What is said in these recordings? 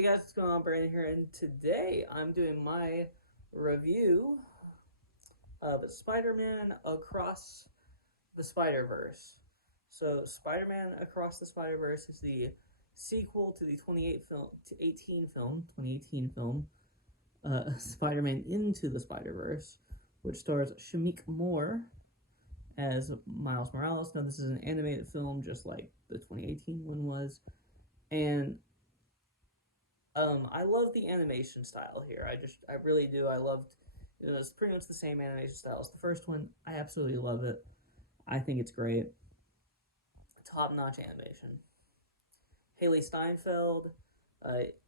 Hey guys, what's going on? Brandon here, and today I'm doing my review of Spider-Man Across the Spider-Verse. So, Spider-Man Across the Spider-Verse is the sequel to the 2018 film, Spider-Man Into the Spider-Verse, which stars Shameik Moore as Miles Morales. Now, this is an animated film, just like the 2018 one was, and I love the animation style here. I really do. I loved, it's pretty much the same animation style as the first one. I absolutely love it. I think it's great. Top notch animation. Hailee Steinfeld,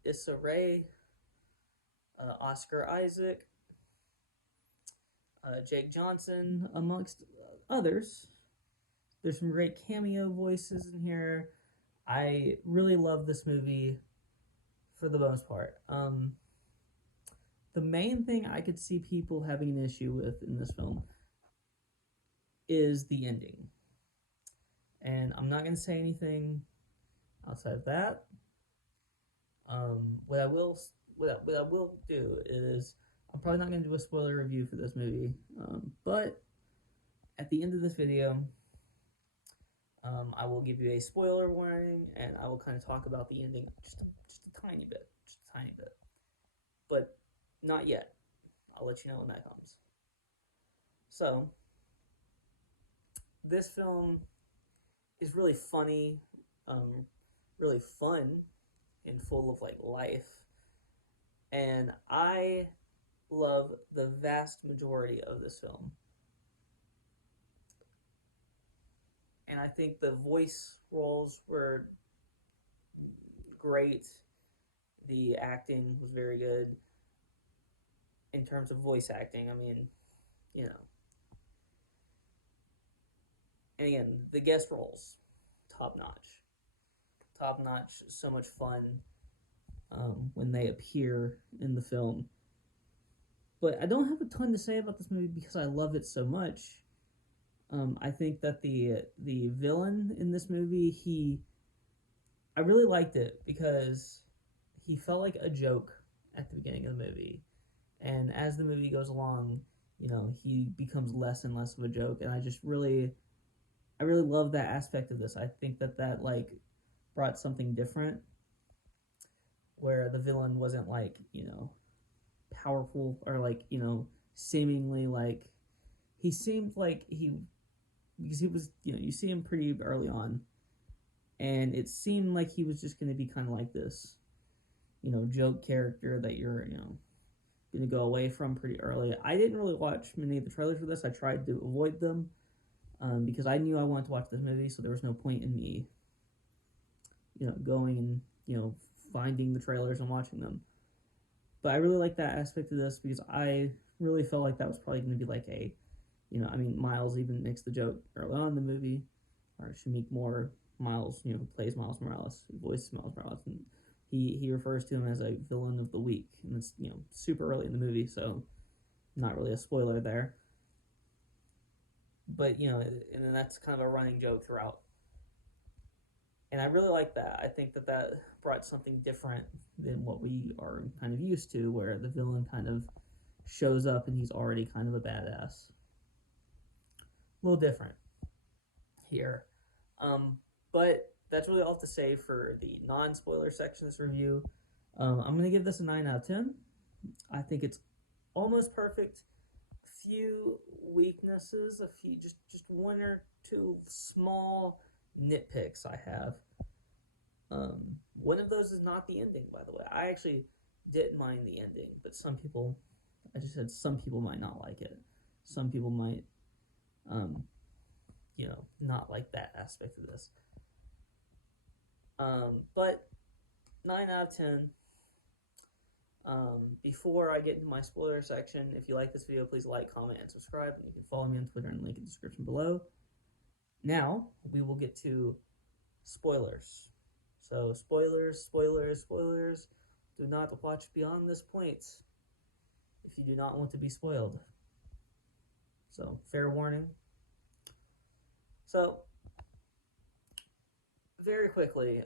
Issa Rae, Oscar Isaac, Jake Johnson, amongst others. There's some great cameo voices in here. I really love this movie for the most part. The main thing I could see people having an issue with in this film is the ending. And I'm not going to say anything outside of that. What I will do is I'm probably not going to do a spoiler review for this movie. But at the end of this video, I will give you a spoiler warning, and I will kind of talk about the ending just a tiny bit, but not yet. I'll let you know when that comes. So, this film is really funny, really fun, and full of like life. And I love the vast majority of this film. And I think the voice roles were great. The acting was very good in terms of voice acting. I mean, you know. And again, the guest roles, top notch. Top notch, so much fun when they appear in the film. But I don't have a ton to say about this movie because I love it so much. I think that the villain in this movie, I really liked it because he felt like a joke at the beginning of the movie, and as the movie goes along, he becomes less and less of a joke, and I really love that aspect of this. I think that like brought something different, where the villain wasn't like powerful or like seemingly like he seemed like he because he was you see him pretty early on, and it seemed like he was just going to be kind of like this joke character that you're going to go away from pretty early. I didn't really watch many of the trailers for this. I tried to avoid them because I knew I wanted to watch this movie, so there was no point in me going and finding the trailers and watching them. But I really like that aspect of this because I really felt like that was probably going to be like a Miles even makes the joke early on in the movie, or Shameik Moore, Miles, plays Miles Morales, voices Miles Morales, and he refers to him as a villain of the week, and it's super early in the movie, so not really a spoiler there. But and then that's kind of a running joke throughout, and I really like that. I think that brought something different than what we are kind of used to, where the villain kind of shows up and he's already kind of a badass. A little different here. But that's really all to say for the non-spoiler section of this review. I'm going to give this a 9 out of 10. I think it's almost perfect. Few weaknesses, a few, just one or two small nitpicks I have. One of those is not the ending, by the way. I actually didn't mind the ending, but some people might not like it. Some people might not like that aspect of this. But 9 out of 10. Before I get into my spoiler section, if you like this video, please like, comment, and subscribe. And you can follow me on Twitter and link in the description below. Now, we will get to spoilers. So, spoilers. Do not watch beyond this point if you do not want to be spoiled. So, fair warning. So, very quickly,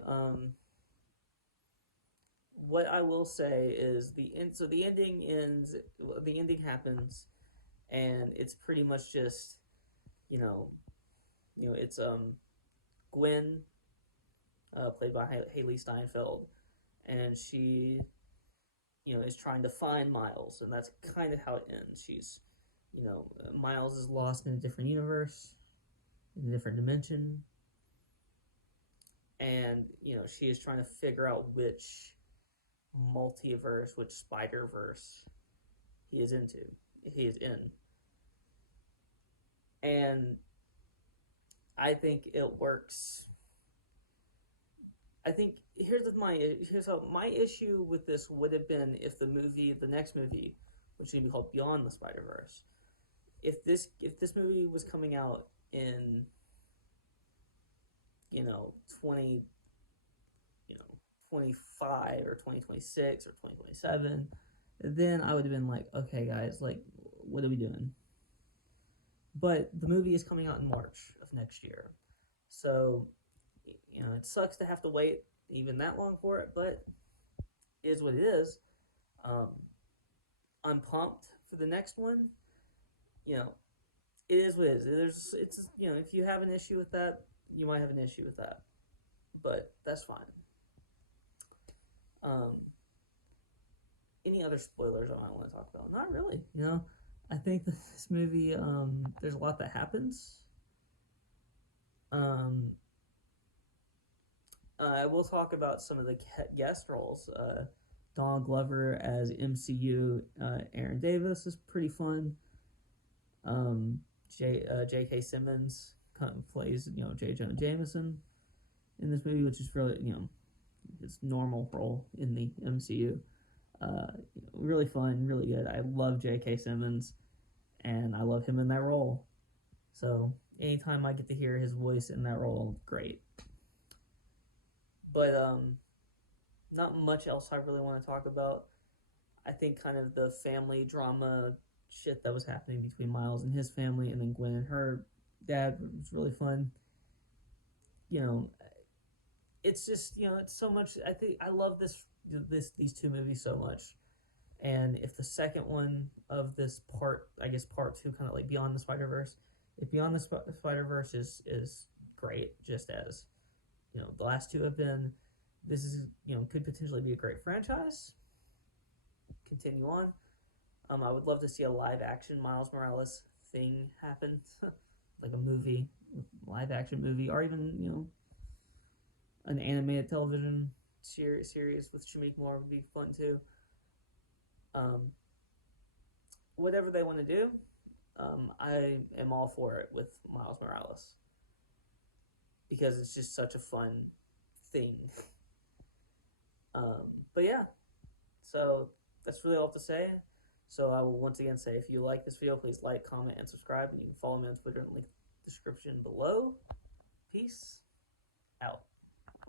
what I will say is the end. So the ending ends. The ending happens, and it's pretty much just you know, it's Gwen, played by Hailee Steinfeld, and she is trying to find Miles, and that's kind of how it ends. Miles is lost in a different universe, in a different dimension, and she is trying to figure out which multiverse, which Spider Verse he is into, he is in, and I think it works. I think here's how my issue with this would have been if the next movie, which would be called Beyond the Spider Verse, if this movie was coming out in 20 25 or 2026 or 2027, then I would have been like, okay guys, like what are we doing? But the movie is coming out in March of next year, so it sucks to have to wait even that long for it, but it is what it is. um, I'm pumped for the next one. you know it is what it is. It's if you have an issue with that, you might have an issue with that, but that's fine. um, any other spoilers I might want to talk about? Not really. I think that this movie, there's a lot that happens. um, I will talk about some of the guest roles. Donald Glover as MCU Aaron Davis is pretty fun. J.K. Simmons plays J. Jonah Jameson in this movie, which is really his normal role in the MCU. Really fun, really good. I love J.K. Simmons, and I love him in that role. So anytime I get to hear his voice in that role, great. But not much else I really want to talk about. I think kind of the family drama shit that was happening between Miles and his family, and then Gwen and her dad was really fun. It's just it's so much. I think I love these two movies so much, and if the second one of this part, I guess part two, kind of like Beyond the Spider Verse, if Beyond the Spider Verse is great, just as the last two have been, this is could potentially be a great franchise. Continue on. I would love to see a live action Miles Morales thing happen, like a movie, live action movie, or even an animated television series with Shameik Moore would be fun too. Whatever they want to do, I am all for it with Miles Morales, because it's just such a fun thing. But yeah, so that's really all to say. So I will once again say, if you like this video, please like, comment, and subscribe, and you can follow me on Twitter and link the description below. Peace out.